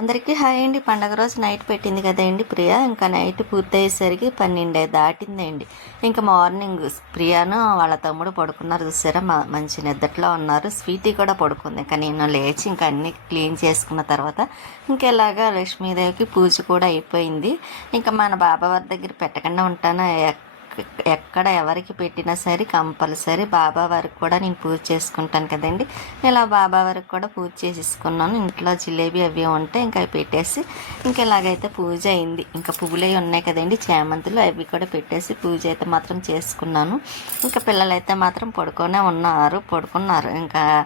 అందరికీ హాయ్ అండి. పండగ రోజు నైట్ పెట్టింది కదండి ప్రియా. ఇంకా నైట్ పూర్తయ్యేసరికి పన్నెండే దాటిందండి. ఇంకా మార్నింగ్ ప్రియాను వాళ్ళ తమ్ముడు పడుకున్నారు చూసారా? మా మంచి నిద్రలో ఉన్నారు. స్వీటీ కూడా పడుకుంది. ఇంకా నేను లేచి ఇంకా అన్ని క్లీన్ చేసుకున్న తర్వాత ఇంకెలాగా లక్ష్మీదేవికి పూజ కూడా అయిపోయింది. ఇంకా మన బాబా వారి దగ్గర పెట్టకుండా ఉంటాను. ఎక్కడ ఎవరికి పెట్టినా సరే కంపల్సరీ బాబా వారికి కూడా నేను పూజ చేసుకుంటాను కదండి. ఇలా బాబా వారికి కూడా పూజ చేసేసుకున్నాను. ఇంట్లో జిలేబీ అవి ఉంటే ఇంకా అవి పెట్టేసి ఇంకా ఇలాగైతే పూజ అయింది. ఇంకా పువ్వులు అవి ఉన్నాయి కదండి. చేమంతులు అవి కూడా పెట్టేసి పూజ అయితే మాత్రం చేసుకున్నాను. ఇంకా పిల్లలైతే మాత్రం పడుకొనే ఉన్నారు పడుకున్నారు. ఇంకా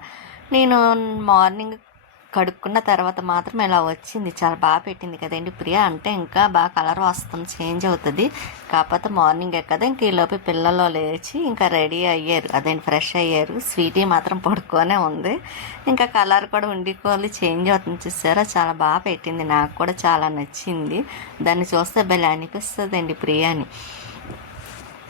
నేను మార్నింగ్ కడుక్కున్న తర్వాత మాత్రం ఇలా వచ్చింది. చాలా బాగా పెట్టింది కదండి ప్రియా. అంటే ఇంకా బాగా కలర్ వస్తుంది చేంజ్ అవుతుంది. కాకపోతే మార్నింగ్ కదా ఇంక ఈలోపు పిల్లలు లేచి ఇంకా రెడీ అయ్యారు. అదేంటి ఫ్రెష్ అయ్యారు. స్వీటీ మాత్రం పడుకోనే ఉంది. ఇంకా కలర్ కూడా ఉండికోవాలి చేంజ్ అవుతుంది చూసారా? చాలా బాగా పెట్టింది. నాకు కూడా చాలా నచ్చింది. దాన్ని చూస్తే భలే అనిపిస్తుంది అండి ప్రియాని.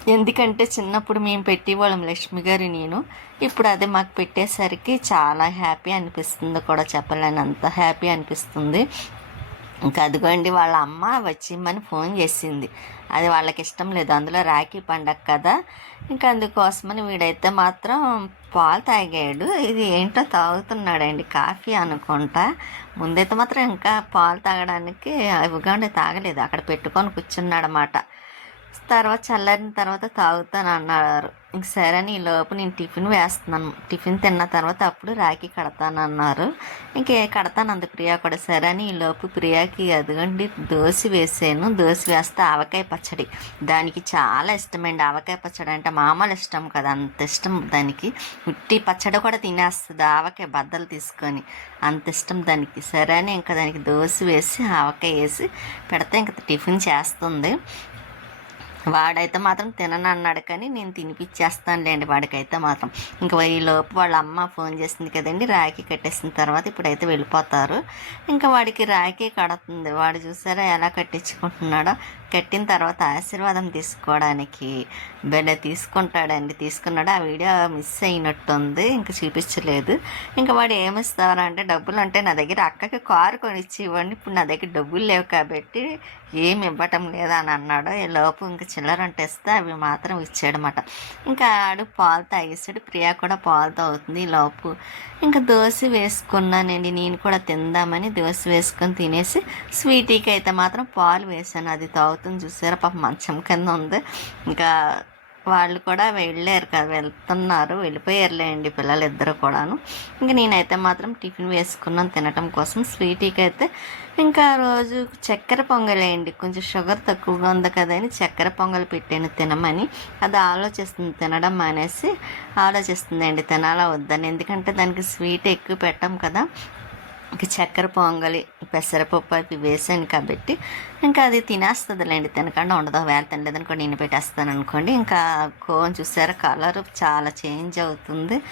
ఎందుకంటే చిన్నప్పుడు మేము పెట్టేవాళ్ళం లక్ష్మి గారి నేను. ఇప్పుడు అది మాకు పెట్టేసరికి చాలా హ్యాపీ అనిపిస్తుంది కూడా చెప్పలేనంత హ్యాపీ అనిపిస్తుంది. ఇంకా అదిగోండి వాళ్ళ అమ్మ వచ్చిమ్మని ఫోన్ చేసింది. అది వాళ్ళకి ఇష్టం లేదు. అందులో రాఖీ పండగ కదా. ఇంకా అందుకోసమని వీడైతే మాత్రం పాలు తాగాడు. ఇది ఏంటో తాగుతున్నాడండి. కాఫీ అనుకుంటా. ముందైతే మాత్రం ఇంకా పాలు తాగడానికి ఇవ్వగానే తాగలేదు. అక్కడ పెట్టుకొని కూర్చున్నాడనమాట తర్వాత చల్లారిన తర్వాత తాగుతాను అన్నారు సరే అని ఈ లోపు నేను టిఫిన్ వేస్తున్నాను. టిఫిన్ తిన్న తర్వాత అప్పుడు రాఖీ కడతానన్నారు. ఇంకే కడతాను అందు ప్రియా కూడా. సరే అని ఈ లోపు ప్రియాకి అదిగండి దోశ వేసాను. దోశ వేస్తే ఆవకాయ పచ్చడి. దానికి చాలా ఇష్టమండి. ఆవకాయ పచ్చడి అంటే మామూలు ఇష్టం కదా అంత ఇష్టం దానికి. ఉట్టి పచ్చడి కూడా తినేస్తుంది ఆవకాయ బద్దలు తీసుకొని. అంత ఇష్టం దానికి. సరే అని ఇంకా దానికి దోశ వేసి ఆవకాయ వేసి పెడితే ఇంకా టిఫిన్ చేస్తుంది. వాడైతే మాత్రం తినను అన్నాడు కానీ నేను తినిపించేస్తానులేండి వాడికైతే మాత్రం. ఇంకా ఈ లోపు వాళ్ళ అమ్మ ఫోన్ చేసింది కదండి రాఖీ కట్టేసిన తర్వాత ఇప్పుడైతే వెళ్ళిపోతారు. ఇంకా వాడికి రాఖీ కడుతుంది. వాడు చూసారా ఎలా కట్టించుకుంటున్నాడో? కట్టిన తర్వాత ఆశీర్వాదం తీసుకోవడానికి భలే తీసుకుంటాడండి. తీసుకున్నాడు. ఆ వీడియో మిస్ అయినట్టుంది. ఇంకా చూపించలేదు. ఇంకా వాడు ఏమిస్తావరా అంటే డబ్బులు అంటే నా దగ్గర అక్కకి కారు కొనిచ్చి ఇవ్వండి. ఇప్పుడు నా దగ్గర డబ్బులు లేవు కాబట్టి ఏమి ఇవ్వటం లేదా అని అన్నాడు. ఈ లోపు ఇంకా చిల్లర అంటే ఇస్తే అవి మాత్రం ఇచ్చాడనమాట ఇంకా ఆడు పాలు తాగేసాడు. ప్రియా కూడా పాలు తాగుతుంది. ఈ లోపు ఇంకా దోశ వేసుకున్నానండి. నేను కూడా తిందామని దోశ వేసుకొని తినేసి స్వీటీకి అయితే మాత్రం పాలు వేసాను అది తాగుతుంది చూసారా పాప మంచం కింద ఉంది. ఇంకా వాళ్ళు కూడా వెళ్ళారు కదా వెళ్తున్నారు. వెళ్ళిపోయారులేండి పిల్లలు ఇద్దరు కూడాను. ఇంకా నేనైతే మాత్రం టిఫిన్ వేసుకున్నాను తినటం కోసం. స్వీటీకి అయితే ఇంకా రోజు చక్కెర పొంగలేయండి కొంచెం షుగర్ తక్కువగా ఉంది కదా అని చక్కెర పొంగల్ పెట్టాను తినమని. అది ఆలోచిస్తుంది తినడం మానేసి ఆలోచిస్తుందండి తినాలా వద్దని ఎందుకంటే దానికి స్వీట్ ఎక్కువ పెట్టాం కదా. ఇంకా చక్కెర పొంగలి పెసరపప్పు అవి వేసాను కాబట్టి ఇంకా అది తినేస్తుందిలేండి తినకుండా ఉండదు. వేళ తినలేదని నేను పెట్టేస్తాను అనుకోండి. ఇంకా కోన్ చూసారా కలర్ చాలా చేంజ్ అవుతుంది.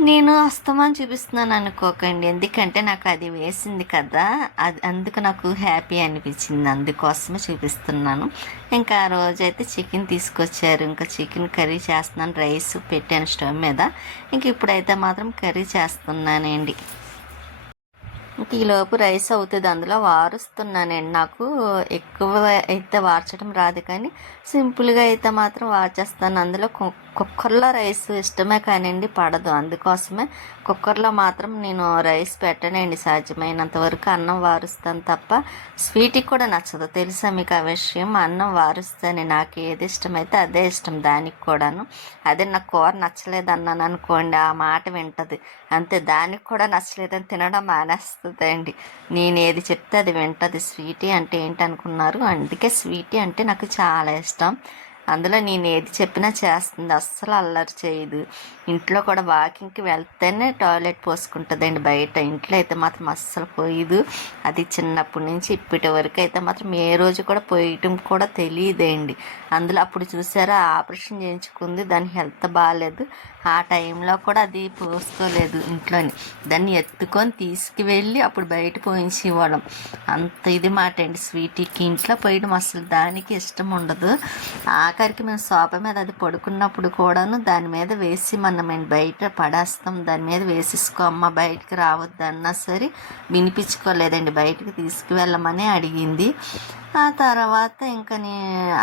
నేను అస్తమాన్ చూపిస్తున్నాను అనుకోకండి. ఎందుకంటే నాకు అది వేసింది కదా. అది అందుకు నాకు హ్యాపీ అనిపించింది. అందుకోసమే చూపిస్తున్నాను. ఇంకా ఆ రోజైతే చికెన్ తీసుకొచ్చారు. ఇంకా చికెన్ కర్రీ చేస్తున్నాను. రైస్ పెట్టాను స్టవ్ మీద. ఇంక ఇప్పుడైతే మాత్రం కర్రీ చేస్తున్నానండి. ఇంక ఈలోపు రైస్ అవుతుంది. అందులో వారుస్తున్నానండి. నాకు ఎక్కువ అయితే వార్చడం రాదు కానీ సింపుల్గా అయితే మాత్రం వార్చేస్తాను. అందులో కుక్కర్లో రైస్ ఇష్టమే కానివ్వండి పడదు. అందుకోసమే కుక్కర్లో మాత్రం నేను రైస్ పెట్టనండి. సాధ్యమైనంత వరకు అన్నం వారుస్తాను తప్ప స్వీట్కి కూడా నచ్చదు. తెలుసా మీకు ఆ విషయం? అన్నం వారుస్తాను. నాకు ఏది ఇష్టమైతే అదే ఇష్టం దానికి కూడాను. అదే నాకు కూర నచ్చలేదు అన్నాను అనుకోండి ఆ మాట వింటది. అంతే. దానికి కూడా నచ్చలేదని తినడం మానేస్తుందండి. అండి నేను ఏది చెప్తే అది వింటది. స్వీటీ అంటే ఏంటనుకున్నారు? అందుకే స్వీటీ అంటే నాకు చాలా ఇష్టం. అందులో నేను ఏది చెప్పినా చేస్తుంది. అస్సలు అల్లరి చేయదు. ఇంట్లో కూడా వాకింగ్కి వెళ్తేనే టాయిలెట్ పోసుకుంటుందండి బయట. ఇంట్లో అయితే మాత్రం అస్సలు పోయదు. అది చిన్నప్పటి నుంచి ఇప్పటి వరకు అయితే మాత్రం ఏ రోజు కూడా పోయటం కూడా తెలియదండి. అందులో అప్పుడు చూసారా ఆపరేషన్ చేయించుకుంది. దాని హెల్త్ బాగాలేదు ఆ టైంలో కూడా అది పోసుకోలేదు ఇంట్లోని. దాన్ని ఎత్తుకొని తీసుకువెళ్ళి అప్పుడు బయట పోయించి ఇవ్వడం అంత ఇది మాట అండి స్వీటీకి ఇంట్లో పోయడం అసలు దానికి ఇష్టం ఉండదు. ఆఖరికి మేము సోఫా మీద అది పడుకున్నప్పుడు కూడాను దాని మీద వేసి మనం అండి బయట పడేస్తాం. దాని మీద వేసేసుకో అమ్మ బయటికి రావద్దు అన్నా సరే వినిపించుకోలేదండి. బయటికి తీసుకువెళ్ళమని అడిగింది. ఆ తర్వాత ఇంకా నీ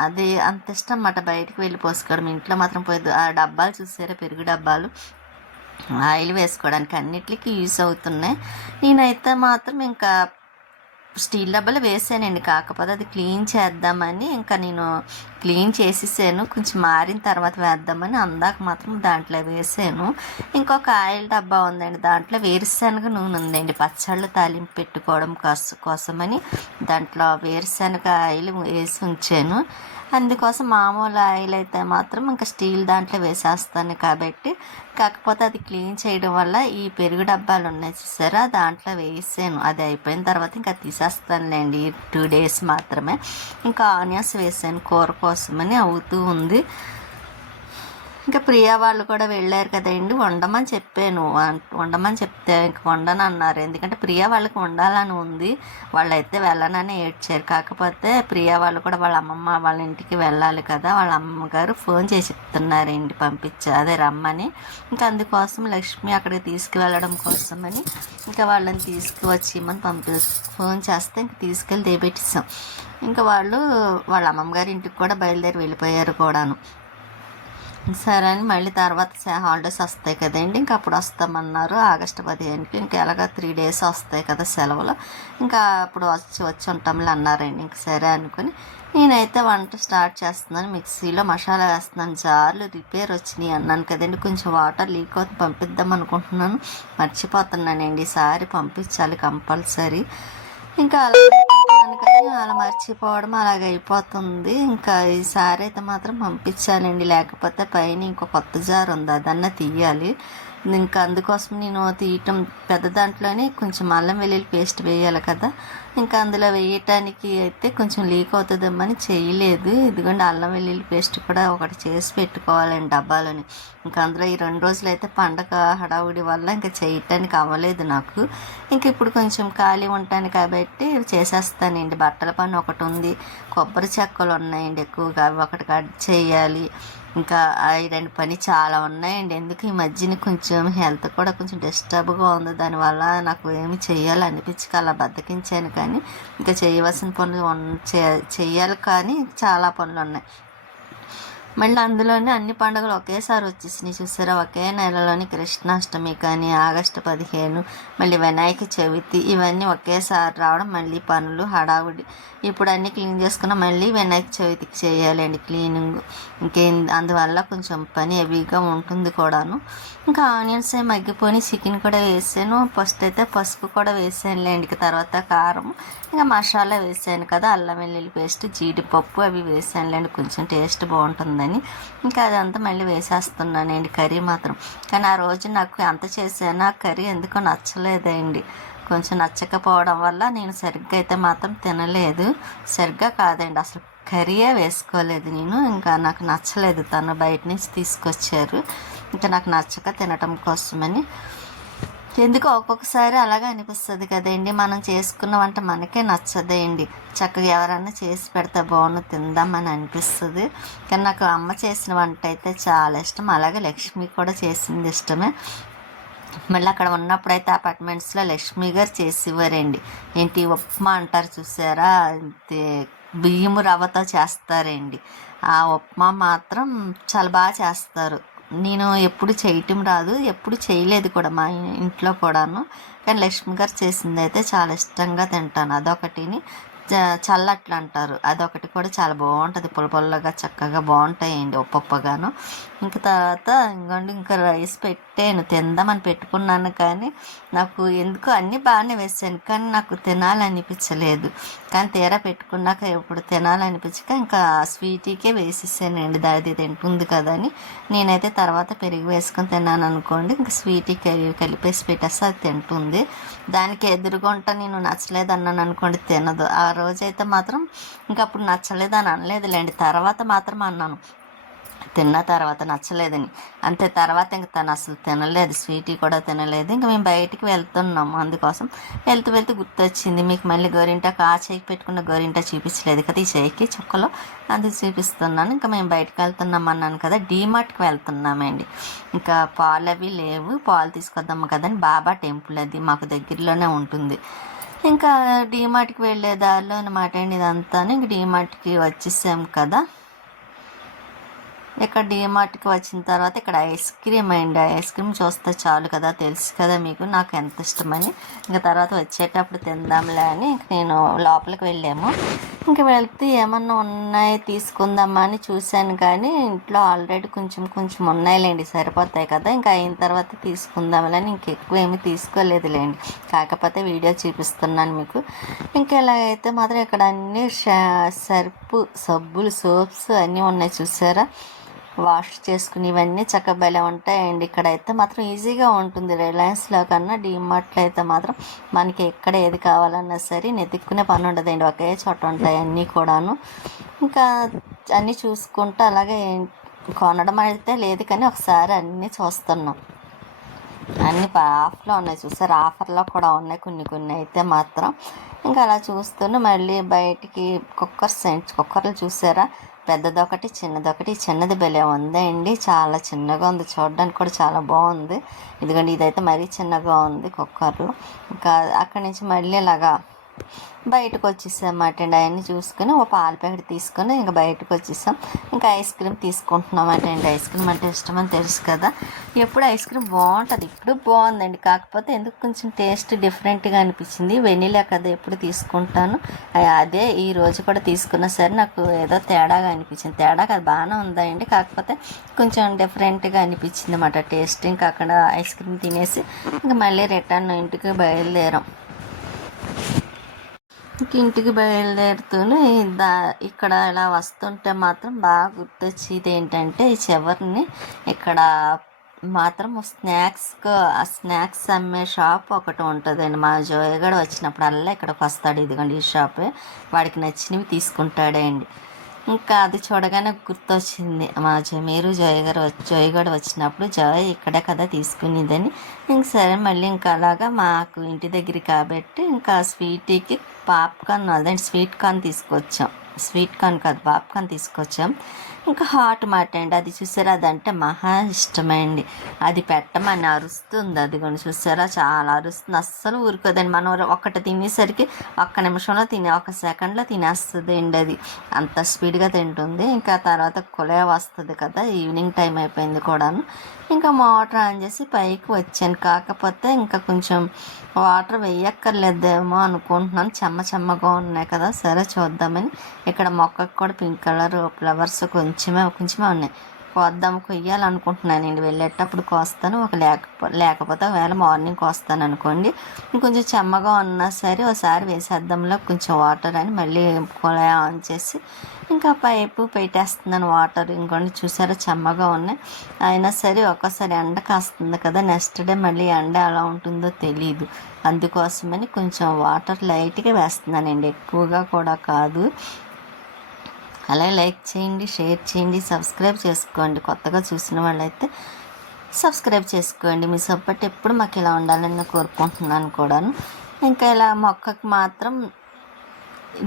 అది అంత ఇష్టం అన్నమాట బయటకు వెళ్ళి పోసుకోవడం. ఇంట్లో మాత్రం పోయేది ఆ డబ్బాలు చూసారా పెరుగు డబ్బాలు. ఆయిల్ వేసుకోవడానికి అన్నిటికీ యూస్ అవుతున్నాయి. నేనైతే మాత్రం ఇంకా స్టీల్ డబ్బాలు వేసానండి. కాకపోతే అది క్లీన్ చేద్దామని ఇంకా నేను క్లీన్ చేసేసాను. కొంచెం మారిన తర్వాత వేద్దామని అందాక మాత్రం దాంట్లో వేసాను. ఇంకొక ఆయిల్ డబ్బా ఉందండి. దాంట్లో వేరుశనగ నూనె ఉందండి. పచ్చళ్ళు తాలింపు పెట్టుకోవడం కోసం కోసమని దాంట్లో వేరుశనగ ఆయిల్ వేసి ఉంచాను. అందుకోసం మామూలు ఆయిల్ అయితే మాత్రం ఇంకా స్టీల్ దాంట్లో వేసేస్తాను కాబట్టి. కాకపోతే అది క్లీన్ చేయడం వల్ల ఈ పెరుగు డబ్బాలు ఉన్నాయి చూసారా? దాంట్లో వేసాను. అది అయిపోయిన తర్వాత ఇంకా వేసేస్తానులేండి టూ డేస్ మాత్రమే. ఇంకా ఆనియన్స్ వేసాను కూర కోసమని అవుతూ ఉంది. ఇంకా ప్రియా వాళ్ళు కూడా వెళ్ళారు కదండి వండమని చెప్పాను. వండమని చెప్తే ఇంక వండను అన్నారు. ఎందుకంటే ప్రియా వాళ్ళకి వండాలని ఉంది. వాళ్ళైతే వెళ్ళనని ఏడ్చారు. కాకపోతే ప్రియా వాళ్ళు కూడా వాళ్ళ అమ్మమ్మ వాళ్ళ ఇంటికి వెళ్ళాలి కదా వాళ్ళ అమ్మగారు ఫోన్ చేసి చెప్తున్నారండి పంపించి అదే రమ్మని. ఇంకా అందుకోసం లక్ష్మి అక్కడికి తీసుకువెళ్ళడం కోసమని ఇంకా వాళ్ళని తీసుకువచ్చి ఇమ్మని పంపి ఫోన్ చేస్తే ఇంక తీసుకెళ్ళి దేబెట్టిస్తాం ఇంకా వాళ్ళు వాళ్ళ అమ్మమ్మ గారి ఇంటికి కూడా బయలుదేరి వెళ్ళిపోయారు కూడాను. సరే అని మళ్ళీ తర్వాత హాలిడేస్ వస్తాయి కదండి. ఇంకా అప్పుడు వస్తామన్నారు. ఆగస్టు పదిహేనుకి ఇంకా ఎలాగ త్రీ డేస్ వస్తాయి కదా సెలవులు. ఇంకా అప్పుడు వచ్చి వచ్చి ఉంటాంలే అన్నారండి. ఇంక సరే అనుకుని నేనైతే వంట స్టార్ట్ చేస్తున్నాను. మిక్సీలో మసాలా వేస్తున్నాను. జార్లు రిపేర్ వచ్చినాయి అన్నాను కదండి. కొంచెం వాటర్ లీక్ అవుతుంది. పంపిద్దాం అనుకుంటున్నాను. మర్చిపోతున్నానండి. ఈసారి పంపించాలి కంపల్సరీ. ఇంకా అలా కానీ అలా మర్చిపోవడం అలాగ అయిపోతుంది ఇంకా ఈసారి అయితే మాత్రం పంపించాలండి. లేకపోతే పైన ఇంకో కొత్త జారు ఉంది అదన్నా తీయాలి. ఇంకా అందుకోసం నేను తీయటం పెద్ద దాంట్లోనే కొంచెం అల్లం వెల్లుల్లి పేస్ట్ వేయాలి కదా. ఇంకా అందులో వేయటానికి అయితే కొంచెం లీక్ అవుతుందమ్మని చేయలేదు. ఇదిగోండి అల్లం వెల్లుల్లి పేస్ట్ కూడా ఒకటి చేసి పెట్టుకోవాలండి డబ్బాలోని. ఇంకా అందులో ఈ రెండు రోజులు అయితే పండగ హడావుడి వల్ల ఇంకా చేయటానికి అవ్వలేదు నాకు. ఇంక ఇప్పుడు కొంచెం ఖాళీ ఉంటాను కాబట్టి చేసేస్తానండి. బట్టల పని ఒకటి ఉంది. కొబ్బరి చెక్కలు ఉన్నాయండి ఎక్కువగా అవి ఒకటి కట్ చేయాలి. ఇంకా ఐరన్ పని చాలా ఉన్నాయండి ఎందుకు ఈ మధ్యన కొంచెం హెల్త్ కూడా కొంచెం డిస్టర్బ్గా ఉంది. దానివల్ల నాకు ఏమి చేయాలనిపించక అలా బద్దకించాను. కానీ ఇంకా చేయవలసిన పనులు చే- చేయాలి కానీ చాలా పనులు ఉన్నాయి. మళ్ళీ అందులోనే అన్ని పండుగలు ఒకేసారి వచ్చేసినాయి చూసారా? ఒకే నెలలోని కృష్ణాష్టమి కానీ ఆగస్టు పదిహేను మళ్ళీ వినాయక చవితి ఇవన్నీ ఒకేసారి రావడం మళ్ళీ పనులు హడావుడి. ఇప్పుడు అన్నీ క్లీన్ చేసుకున్న మళ్ళీ వినాయక చవితికి చేయాలండి క్లీనింగ్. ఇంకేం అందువల్ల కొంచెం పని హెవీగా ఉంటుంది కూడాను. ఇంకా ఆనియన్స్ మగ్గిపోయి చికెన్ కూడా వేసాను ఫస్ట్ అయితే పసుపు కూడా వేసానులేండి లేండి తర్వాత కారం. ఇంకా మసాలా వేసాను కదా అల్లం వెల్లుల్లి పేస్ట్ జీడిపప్పు అవి వేసానులేండి. కొంచెం టేస్ట్ బాగుంటుందని. ఇంకా అదంతా మళ్ళీ వేసేస్తున్నానండి కర్రీ మాత్రం. కానీ ఆ రోజు నాకు ఎంత చేసానో ఆ కర్రీ ఎందుకో నచ్చలేదండి. కొంచెం నచ్చకపోవడం వల్ల నేను సరిగ్గా అయితే మాత్రం తినలేదు. సరిగ్గా కాదండి అసలు కర్రీయే వేసుకోలేదు నేను. ఇంకా నాకు నచ్చలేదు తను బయట నుంచి తీసుకొచ్చారు. ఇంకా నాకు నచ్చక తినటం కోసమని. ఎందుకో ఒక్కొక్కసారి అలాగే అనిపిస్తుంది కదండి. మనం చేసుకున్న వంట మనకే నచ్చదండి. చక్కగా ఎవరైనా చేసి పెడితే బాగుండు తిందామని అనిపిస్తుంది. కానీ నాకు అమ్మ చేసిన వంట అయితే చాలా ఇష్టం. అలాగే లక్ష్మి కూడా చేసింది ఇష్టమే. మళ్ళీ అక్కడ ఉన్నప్పుడైతే అపార్ట్మెంట్స్లో లక్ష్మి గారు చేసేవారండి ఏంటి ఉప్మా అంటారు చూసారా? బియ్యము రవ్వతో చేస్తారండి. ఆ ఉప్మా మాత్రం చాలా బాగా చేస్తారు. నేను ఎప్పుడు చేయటం రాదు ఎప్పుడు చేయలేదు కూడా మా ఇంట్లో కూడాను. కానీ లక్ష్మి గారు చేసింది అయితే చాలా ఇష్టంగా తింటాను అదొకటిని. చల్లట్లు అంటారు అదొకటి కూడా చాలా బాగుంటుంది పుల్ల చక్కగా బాగుంటాయండి ఉప్పగాను ఇంకా తర్వాత ఇంకోండి ఇంకా రైస్ పెట్టాను. తిందామని పెట్టుకున్నాను కానీ నాకు ఎందుకు అన్నీ బాగానే వేసాను. కానీ నాకు తినాలనిపించలేదు. కానీ తీరా పెట్టుకున్నాక ఇప్పుడు తినాలనిపించక ఇంకా స్వీటీకే వేసేసానండి. దాది తింటుంది కదా అని. నేనైతే తర్వాత పెరుగు వేసుకొని తిన్నాను అనుకోండి. ఇంకా స్వీటీ కలిపేసి పెట్టేస్తే అది తింటుంది. దానికి ఎదురుగుంట నేను నచ్చలేదు అన్నాను అనుకోండి తినదు. ఆ రోజైతే మాత్రం ఇంకా అప్పుడు నచ్చలేదు అని అనలేదులేండి. తర్వాత మాత్రం అన్నాను తిన్న తర్వాత నచ్చలేదని. అంతే తర్వాత ఇంక తను అసలు తినలేదు స్వీటీ కూడా తినలేదు. ఇంకా మేము బయటికి వెళ్తున్నాము. అందుకోసం వెళ్తూ వెళ్తూ గుర్తొచ్చింది మీకు మళ్ళీ గోరింటాకు ఆ చేయికి పెట్టుకున్న గోరింటా చూపించలేదు కదా ఈ చేయికి చుక్కలో అందుకు చూపిస్తున్నాను. ఇంకా మేము బయటకు వెళ్తున్నాం అన్నాను కదా డీమార్ట్కి వెళ్తున్నామండి. ఇంకా పాలు అవి లేవు పాలు తీసుకొద్దాము కదని బాబా టెంపుల్ అది మాకు దగ్గరలోనే ఉంటుంది. ఇంకా డీమార్ట్కి వెళ్ళే దారిలో అనమాట అండి ఇదంతా. ఇంక డీమార్ట్కి వచ్చేసాం కదా. ఇక్కడ డిమార్ట్కి వచ్చిన తర్వాత ఇక్కడ ఐస్ క్రీమ్ అండి ఐస్ క్రీమ్ చూస్తే చాలు కదా తెలుసు కదా మీకు నాకు ఎంత ఇష్టమని. ఇంకా తర్వాత వచ్చేటప్పుడు తిందాంలే అని ఇంక నేను లోపలికి వెళ్ళాము. ఇంక వెళ్తే ఏమన్నా ఉన్నాయి తీసుకుందామా అని చూశాను కానీ ఇంట్లో ఆల్రెడీ కొంచెం కొంచెం ఉన్నాయిలేండి సరిపోతాయి కదా. ఇంకా అయిన తర్వాత తీసుకుందాంలే అని ఇంకెక్కువ ఏమీ తీసుకోలేదులేండి. కాకపోతే వీడియో చూపిస్తున్నాను మీకు. ఇంకా ఎలాగైతే మాత్రం ఇక్కడ అన్ని సర్పు సబ్బులు సోప్స్ అన్నీ ఉన్నాయి చూసారా? వాష్ చేసుకుని ఇవన్నీ చక్కగా భలే ఉంటాయండి ఇక్కడైతే మాత్రం ఈజీగా ఉంటుంది. రిలయన్స్లో కన్నా డీమార్ట్లో అయితే మాత్రం మనకి ఎక్కడ ఏది కావాలన్నా సరే నెతుక్కునే పని ఉండదండి. ఒకే చోట ఉంటాయి అన్నీ కూడాను. ఇంకా అన్నీ చూసుకుంటూ అలాగే కొనడం అయితే లేదు కానీ ఒకసారి అన్నీ చూస్తున్నాం. అన్ని ఆఫ్లో ఉన్నాయి చూసారు? ఆఫర్లో కూడా ఉన్నాయి కొన్ని కొన్ని అయితే మాత్రం. ఇంకా అలా చూస్తూనే మళ్ళీ బయటికి కుక్కర్స్ కుక్కర్లు చూసారా? పెద్దదొకటి చిన్నదొకటి. చిన్నది భలే ఉందండి. చాలా చిన్నగా ఉంది. చూడడానికి కూడా చాలా బాగుంది. ఇదిగోండి ఇదైతే మరీ చిన్నగా ఉంది కుక్కర్లు ఇంకా అక్కడి నుంచి మళ్ళీ ఇలాగా బయటకు వచ్చేసామాట అండి అవన్నీ చూసుకొని ఒక పాల ప్యాకెట్ తీసుకొని ఇంకా బయటకు వచ్చేసాం ఇంకా ఐస్ క్రీమ్ తీసుకుంటున్నామాట అండి ఐస్ క్రీమ్ అంటే ఇష్టం అని తెలుసు కదా. ఎప్పుడు ఐస్ క్రీమ్ బాగుంటుంది. ఇప్పుడు బాగుందండి. కాకపోతే ఎందుకు కొంచెం టేస్ట్ డిఫరెంట్గా అనిపించింది. వెనీలా కదా ఎప్పుడు తీసుకుంటాను. అదే ఈ రోజు కూడా తీసుకున్నా సరే నాకు ఏదో తేడాగా అనిపించింది. తేడా అది బాగానే ఉందండి కాకపోతే కొంచెం డిఫరెంట్గా అనిపించింది అన్నమాట. టేస్ట్ ఇంకా అక్కడ ఐస్ క్రీమ్ తినేసి ఇంకా మళ్ళీ రిటర్న్ ఇంటికి బయలుదేరాం. ఇంటికి బయలుదేరుతూనే దా ఇక్కడ ఇలా వస్తుంటే మాత్రం బాగా గుర్తొచ్చేది ఏంటంటే ఈ చివరిని ఇక్కడ మాత్రం స్నాక్స్ ఆ స్నాక్స్ అమ్మే షాప్ ఒకటి ఉంటుందండి. మా జోయగడ వచ్చినప్పుడల్లా ఇక్కడికి వస్తాడు. ఇదిగోండి ఈ షాపే. వాడికి నచ్చినవి తీసుకుంటాడే అండి ఇంకా అది చూడగానే గుర్తొచ్చింది. మా జమీరు జోయ్ గారు వచ్చి జోయ్ గారు వచ్చినప్పుడు జోయ్ ఇక్కడే కదా తీసుకునేదని. ఇంక సరే మళ్ళీ ఇంకా అలాగా మాకు ఇంటి దగ్గర కాబట్టి ఇంకా స్వీటీకి పాప్కార్న్ అదే స్వీట్ కార్న్ తీసుకొచ్చాం. స్వీట్ కార్న్ కాదు పాప్కార్న్ తీసుకొచ్చాం. ఇంకా హాట్ మాట అండి. అది చూసారా? అదంటే మహా ఇష్టమండి. అది పెట్టమని అరుస్తుంది. అది కూడా చూసారా? చాలా అరుస్తుంది. అస్సలు ఊరుకోదండి. మనం ఒక్కటి తినేసరికి ఒక్క నిమిషంలో తినే ఒక సెకండ్లో తినేస్తుంది అండి అది. అంత స్పీడ్గా తింటుంది. ఇంకా తర్వాత కులే వస్తుంది కదా ఈవినింగ్ టైం అయిపోయింది కూడాను. ఇంకా మోటార్ ఆన్ చేసి పైకి వచ్చాను. కాకపోతే ఇంకా కొంచెం వాటర్ వేయక్కర్లేదేమో అనుకుంటున్నాను. చెమ్మ చెమ్మగా ఉన్నాయి కదా. సరే చూద్దామని. ఇక్కడ మొక్కకు కూడా పింక్ కలర్ ఫ్లవర్స్ కొంచెం కొంచెమే కొంచెమే ఉన్నాయి. కోద్దాం కొయ్యాలనుకుంటున్నానండి వెళ్ళేటప్పుడు కోస్తాను ఒక లేక లేకపోతే ఒకవేళ మార్నింగ్ కోస్తాను అనుకోండి. కొంచెం చెమ్మగా ఉన్నా సరే ఒకసారి వేసేద్దాంలో కొంచెం వాటర్ అని మళ్ళీ కుళాయి ఆన్ చేసి ఇంకా పైపు పెట్టేస్తున్నాను వాటర్. ఇంకోండి చూసారా చెమ్మగా ఉన్నాయి. అయినా సరే ఒక్కసారి ఎండ కాస్తుంది కదా నెక్స్ట్ డే మళ్ళీ ఎండ ఎలా ఉంటుందో తెలియదు అందుకోసమని కొంచెం వాటర్ లైట్గా వేస్తున్నానండి. ఎక్కువగా కూడా కాదు. అలాగే లైక్ చేయండి షేర్ చేయండి సబ్స్క్రైబ్ చేసుకోండి. కొత్తగా చూసిన వాళ్ళైతే సబ్స్క్రైబ్ చేసుకోండి. మీ సపోర్ట్ ఎప్పుడు మాకు ఇలా ఉండాలని కోరుకుంటున్నాను కూడాను. ఇంకా ఇలా మొక్కకు మాత్రం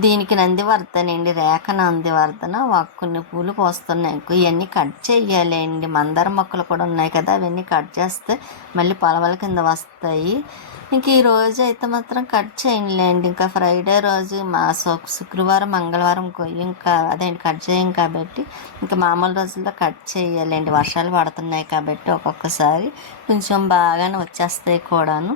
దీనికి నందివర్ధనండి రేఖ నందివర్ధన కొన్ని పూలు పోస్తున్నాయి. ఇవన్నీ కట్ చేయాలండి మందార మొక్కలు కూడా ఉన్నాయి కదా అవన్నీ కట్ చేస్తే మళ్ళీ పొలవల కింద వస్తాయి. ఇంక ఈ రోజు అయితే మాత్రం కట్ చేయండిలేండి. ఇంకా ఫ్రైడే రోజు మా శుక్రవారం మంగళవారం ఇంకా అదేంటి కట్ చేయం కాబట్టి ఇంకా మామూలు రోజుల్లో కట్ చేయాలండి వర్షాలు పడుతున్నాయి కాబట్టి ఒక్కొక్కసారి కొంచెం బాగానే వచ్చేస్తాయి కూడాను.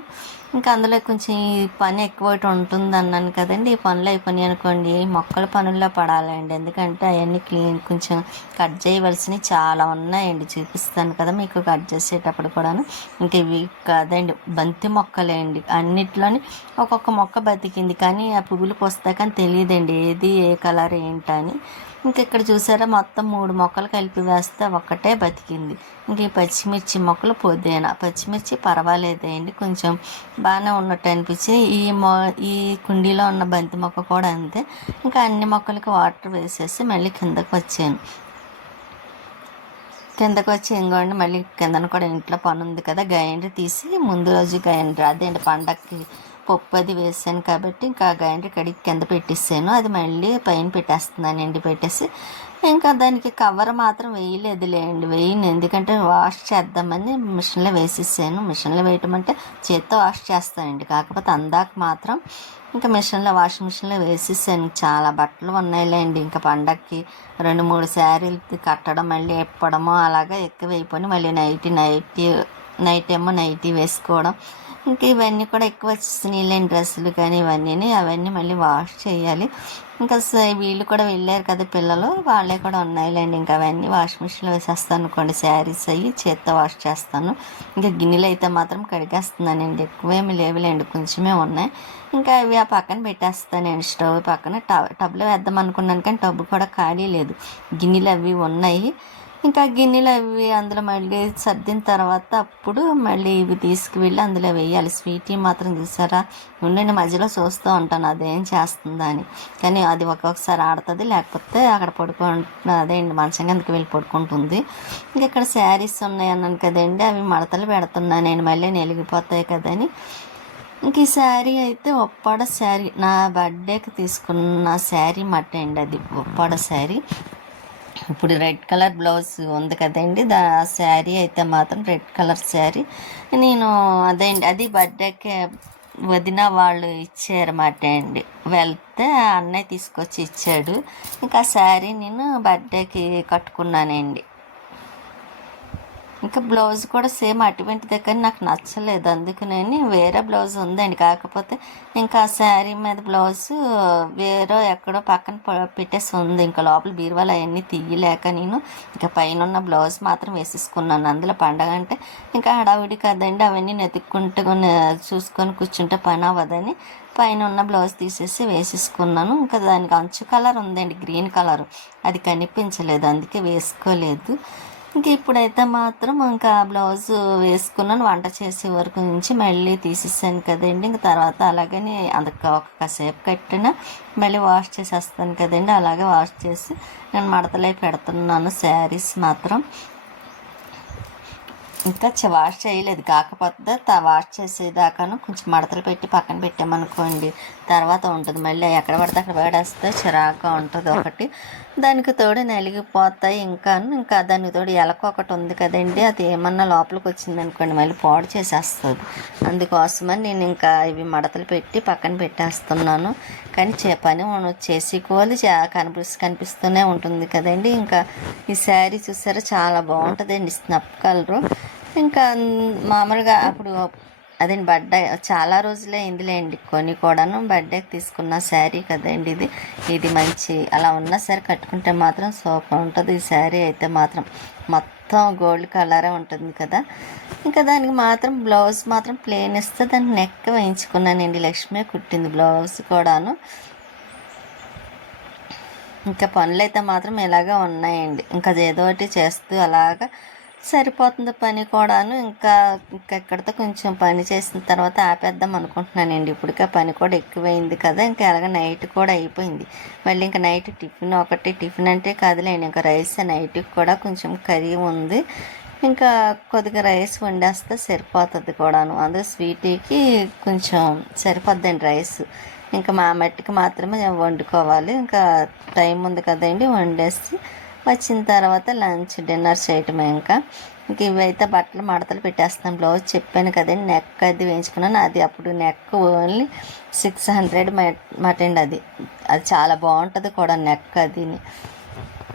ఇంకా అందులో కొంచెం పని ఎక్కువ ఉంటుంది అన్నాను కదండి. ఈ పనులు అయిపోయినాయి అనుకోండి. మొక్కల పనుల్లో పడాలండి. ఎందుకంటే అవన్నీ క్లీన్ కొంచెం కట్ చేయవలసినవి చాలా ఉన్నాయండి. చూపిస్తాను కదా మీకు కట్ చేసేటప్పుడు కూడాను. ఇంక ఇవి కాదండి. బంతి మొక్కలేండి. అన్నిట్లోని ఒక్కొక్క మొక్క బతికింది. కానీ ఆ పువ్వులు పోస్తాయి కానీ తెలియదండి. ఏది ఏ కలర్ ఏంటని. ఇంక ఇక్కడ చూసారా? మొత్తం మూడు మొక్కలు కలిపి వేస్తే ఒక్కటే బతికింది. ఇంక ఈ పచ్చిమిర్చి మొక్కలు పొద్దున పచ్చిమిర్చి పర్వాలేదండి. కొంచెం బాగానే ఉన్నట్టు అనిపించి ఈ మొ ఈ కుండీలో ఉన్న బంతి మొక్క కూడా అంతే. ఇంకా అన్ని మొక్కలకి వాటర్ వేసేసి మళ్ళీ కిందకి వచ్చాను. కిందకు వచ్చి ఇంకోండి మళ్ళీ కిందన కూడా ఇంట్లో పని ఉంది కదా గ్రైండర్ తీసి ముందు రోజు గ్రైండర్ అదేంటి పండక్కి పప్పు అది వేసాను కాబట్టి ఇంకా గ్రైండర్ కడిగి కింద పెట్టేసాను. అది మళ్ళీ పైన పెట్టేస్తున్నాను ఎండి పెట్టేసి. ఇంకా దానికి కవర్ మాత్రం వేయలేదులేండి వేయను. ఎందుకంటే వాష్ చేద్దామని మిషన్లో వేసేసాను. మిషన్లో వేయటం అంటే చేత్తో వాష్ చేస్తానండి. కాకపోతే అందాక మాత్రం ఇంకా మిషన్లో వాషింగ్ మిషన్లో వేసేసాను. చాలా బట్టలు ఉన్నాయిలేండి. ఇంకా పండక్కి రెండు మూడు శారీలు కట్టడం మళ్ళీ ఎప్పడము అలాగా ఎక్కువ అయిపోయి మళ్ళీ నైటీ నైటీ నైట్ ఏమో నైటీ వేసుకోవడం. ఇంకా ఇవన్నీ కూడా ఎక్కువ వచ్చేసినాయి డ్రెస్సులు కానీ ఇవన్నీ అవన్నీ మళ్ళీ వాష్ చేయాలి. ఇంకా స- వీళ్ళు కూడా వెళ్ళారు కదా పిల్లలు వాళ్ళే కూడా ఉన్నాయిలేండి. ఇంకా అవన్నీ వాషింగ్ మిషన్లో వేసేస్తాను అనుకోండి. శారీస్ అయ్యి చేత్తో వాష్ చేస్తాను. ఇంకా గిన్నెలు అయితే మాత్రం కడిగేస్తున్నానండి. ఎక్కువేమి లేవులేండి. కొంచెమే ఉన్నాయి. ఇంకా అవి ఆ పక్కన పెట్టేస్తానండి. స్టవ్ పక్కన టబ్ టబ్లో వేద్దాం అనుకున్నాను కానీ టబ్ కూడా ఖాళీ లేదు. గిన్నెలు అవి ఉన్నాయి. ఇంకా గిన్నెలు అవి అందులో మళ్ళీ సర్దిన తర్వాత అప్పుడు మళ్ళీ ఇవి తీసుకువెళ్ళి అందులో వేయాలి. స్వీట్ మాత్రం చూసారా? ఉండండి మధ్యలో చూస్తూ ఉంటాను. అదేం చేస్తుందా అని. కానీ అది ఒక్కొక్కసారి ఆడుతుంది లేకపోతే అక్కడ పడుకుంటు అదేంటి మంచం కిందకి వెళ్ళి పడుకుంటుంది. ఇంకా ఇక్కడ శారీస్ ఉన్నాయి అన్నాను కదండి అవి మడతలు పెడుతున్నాను నేను మళ్ళీ నెలిగిపోతాయి కదని ఇంక ఈ శారీ అయితే ఒప్పాడ శారీ. నా బర్త్డేకి తీసుకున్న శారీ మట్ట అండి అది ఒప్పాడ శారీ. ఇప్పుడు రెడ్ కలర్ బ్లౌజ్ ఉంది కదండి దా శారీ అయితే మాత్రం రెడ్ కలర్ శారీ. నేను అదే అండి అది బర్త్డేకి వదిన వాళ్ళు ఇచ్చారన్నమాట అండి. వెళ్తే అన్నయ్య తీసుకొచ్చి ఇచ్చాడు. ఇంకా ఆ శారీ నేను బర్త్డేకి కట్టుకున్నానండి. ఇంకా బ్లౌజ్ కూడా సేమ్ అటువంటిదే కానీ నాకు నచ్చలేదు. అందుకనే వేరే బ్లౌజ్ ఉందండి. కాకపోతే ఇంకా ఆ శారీ మీద బ్లౌజ్ వేరే ఎక్కడో పక్కన ప- పెట్టేసి ఉంది. ఇంకా లోపల బీరువాలు అవన్నీ తీయలేక నేను ఇంకా పైన ఉన్న బ్లౌజ్ మాత్రం వేసేసుకున్నాను. అందులో పండగ అంటే ఇంకా హడావిడి కదండి. అవన్నీ నెతుక్కుంటూ చూసుకొని కూర్చుంటే పని అవ్వదని పైన ఉన్న బ్లౌజ్ తీసేసి వేసేసుకున్నాను. ఇంకా దానికి అంచు కలర్ ఉందండి. Green colour. అది కనిపించలేదు. అందుకే వేసుకోలేదు. ఇంక ఇప్పుడైతే మాత్రం ఇంకా బ్లౌజ్ వేసుకున్నాను వంట చేసే వరకు నుంచి మళ్ళీ తీసేసాను కదండి. ఇంక తర్వాత అలాగని అందుకు ఒక కాసేపు కట్టిన మళ్ళీ వాష్ చేసేస్తాను కదండి. అలాగే వాష్ చేసి నేను మడతలే పెడుతున్నాను శారీస్ మాత్రం. ఇంకా వాష్ చేయలేదు. కాకపోతే వాష్ చేసేదాకాను కొంచెం మడతలు పెట్టి పక్కన పెట్టామనుకోండి. తర్వాత ఉంటుంది. మళ్ళీ ఎక్కడ పడితే అక్కడ పడేస్తే చిరాకుగా ఉంటుంది ఒకటి. దానికి తోడు నలిగిపోతాయి ఇంకా ఇంకా దానికి తోడు ఎలక ఒకటి ఉంది కదండి. అది ఏమన్నా లోపలికి వచ్చింది అనుకోండి మళ్ళీ పాడు చేసేస్తుంది. అందుకోసమని నేను ఇంకా ఇవి మడతలు పెట్టి పక్కన పెట్టేస్తున్నాను. కానీ చే పని మనం చేసుకోవాలి. చే కనిపిస్తూ కనిపిస్తూనే ఉంటుంది కదండి. ఇంకా ఈ శారీ చూసారా? చాలా బాగుంటుందండి. స్నప్ కలరు. ఇంకా మామూలుగా అప్పుడు అదే బర్త్డే? చాలా రోజులే ఇందులేండి కొని కూడాను బర్త్డేకి తీసుకున్న శారీ కదండి ఇది. ఇది మంచి అలా ఉన్న శారీ కట్టుకుంటే మాత్రం సూపర్ ఉంటుంది. ఈ శారీ అయితే మాత్రం మొత్తం గోల్డ్ కలరే ఉంటుంది కదా. ఇంకా దానికి మాత్రం బ్లౌజ్ మాత్రం ప్లేన్ ఇస్తే దాన్ని నెక్ వేయించుకున్నానండి. లక్ష్మి కుట్టింది బ్లౌజ్ కూడాను. ఇంకా పనులు అయితే మాత్రం ఇలాగే ఉన్నాయండి. ఇంకా ఏదో ఒకటి చేస్తూ అలాగా సరిపోతుంది పని కూడాను. ఇంకా ఇంకెక్కడితో కొంచెం పని చేసిన తర్వాత ఆపేద్దాం అనుకుంటున్నానండి. ఇప్పటికే పని కూడా ఎక్కువైంది కదా. ఇంకా అలాగే నైట్ కూడా అయిపోయింది. మళ్ళీ ఇంకా నైట్ టిఫిన్ ఒకటి టిఫిన్ అంటే కాదులేండి. ఇంకా రైస్ నైట్కి కూడా కొంచెం కర్రీ ఉంది. ఇంకా కొద్దిగా రైస్ వండేస్తే సరిపోతుంది కూడాను. అందులో స్వీట్కి కొంచెం సరిపోద్దండి రైస్. ఇంకా మా మట్టికి మాత్రమే వండుకోవాలి. ఇంకా టైం ఉంది కదండి వండేసి వచ్చిన తర్వాత లంచ్ డిన్నర్ చేయటమే ఇంకా. ఇంక ఇవైతే బట్టలు మడతలు పెట్టేస్తాం. బ్లౌజ్ చెప్పాను కదండి నెక్ అది వేయించుకున్నాను. అది అప్పుడు నెక్ ఓన్లీ సిక్స్ హండ్రెడ్ మటండి అది. అది చాలా బాగుంటుంది కూడా నెక్ అదిని.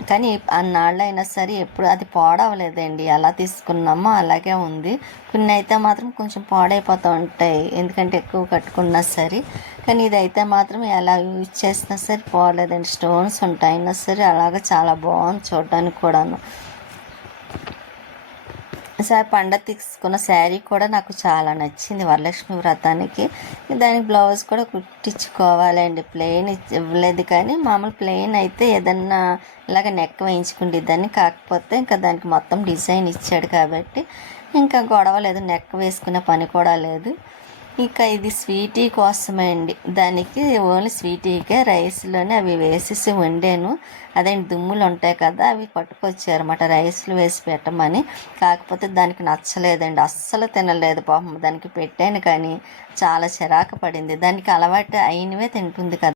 కానీ అన్నాళ్ళైనా అయినా సరే ఎప్పుడు అది పాడవలేదండి. ఎలా తీసుకున్నామో అలాగే ఉంది. కొన్ని అయితే మాత్రం కొంచెం పాడైపోతూ ఉంటాయి. ఎందుకంటే ఎక్కువ కట్టుకున్నా సరే. కానీ ఇదైతే మాత్రం ఎలా యూజ్ చేసినా సరే పోలేదండి స్టోన్స్ ఉంటాయి అయినా సరే అలాగే చాలా బాగుంది చూడడానికి కూడాను. సార్ పండగ తీసుకున్న శారీ కూడా నాకు చాలా నచ్చింది వరలక్ష్మి వ్రతానికి. దానికి బ్లౌజ్ కూడా కుట్టించుకోవాలండి ప్లెయిన్ ఇవ్వలేదు కానీ మామూలు ప్లెయిన్ అయితే ఏదన్నా ఇలాగ నెక్ వేయించుకుండేదాన్ని కాకపోతే ఇంకా దానికి మొత్తం డిజైన్ ఇచ్చాడు కాబట్టి ఇంకా గొడవ లేదు నెక్ వేసుకునే పని కూడా లేదు. ఇక ఇది స్వీటీ కోసమే అండి. దానికి ఓన్లీ స్వీటీకే రైస్లోనే అవి వేసేసి వండాను. అదే దుమ్ములు ఉంటాయి కదా అవి పట్టుకొచ్చారన్నమాట రైస్లు వేసి పెట్టమని. కాకపోతే దానికి నచ్చలేదండి. అస్సలు తినలేదు పాపం. దానికి పెట్టాను కానీ చాలా చిరాకు పడింది. దానికి అలవాటు అయినవే తింటుంది కదా.